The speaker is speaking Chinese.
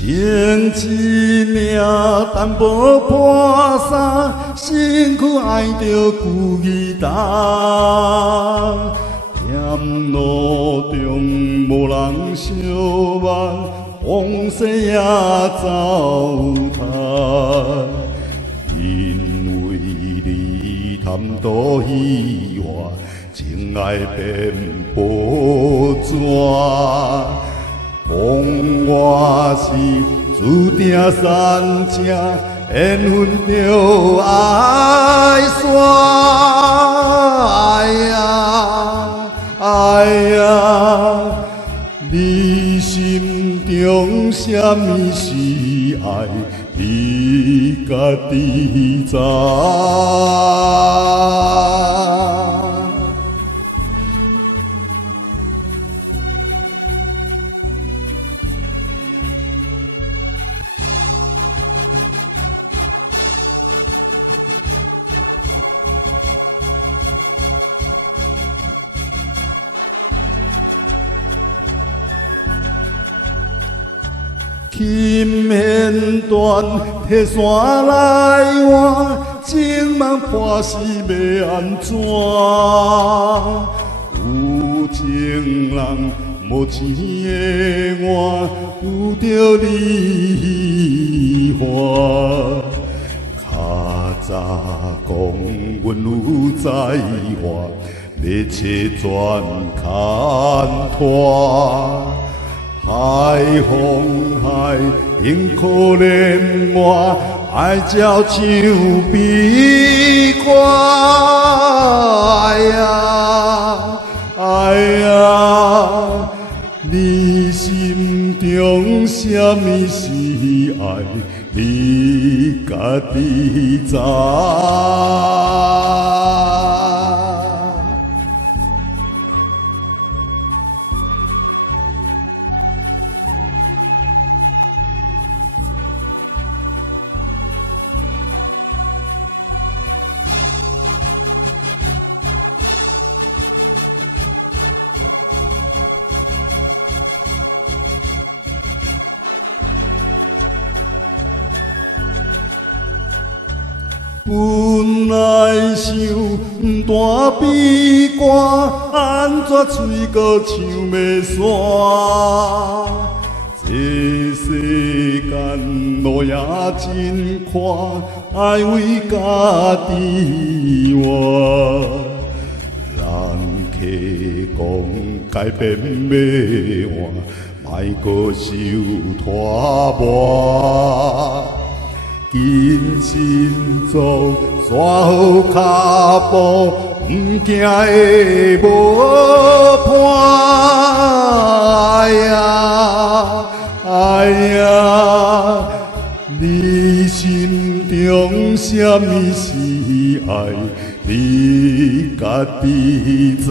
生一命淡薄破衫，身躯爱着旧义重。踮路中无人相伴，往事也走淡。因为你贪图虚华，情爱变薄纸。讲我是注定散正，缘分着爱煞。哎呀，哎呀，你心中什么是爱？你家己知。琴弦断，铁线来换，情梦破时要安怎？有情人无钱的我，有着你花。较早讲阮有才华，要切转牵拖。海风海，因可怜我，爱鸟像悲歌。哎呀，哎呀，你心中什么是爱？你家己知。本来想大悲歌，安怎嘴角唱袂煞？这世间路也真宽，爱为家己活。人客讲改变要换，莫搁受拖磨。今生做山好脚步，不惊会无伴。哎呀，哎呀，你心中什么是爱？你家己知。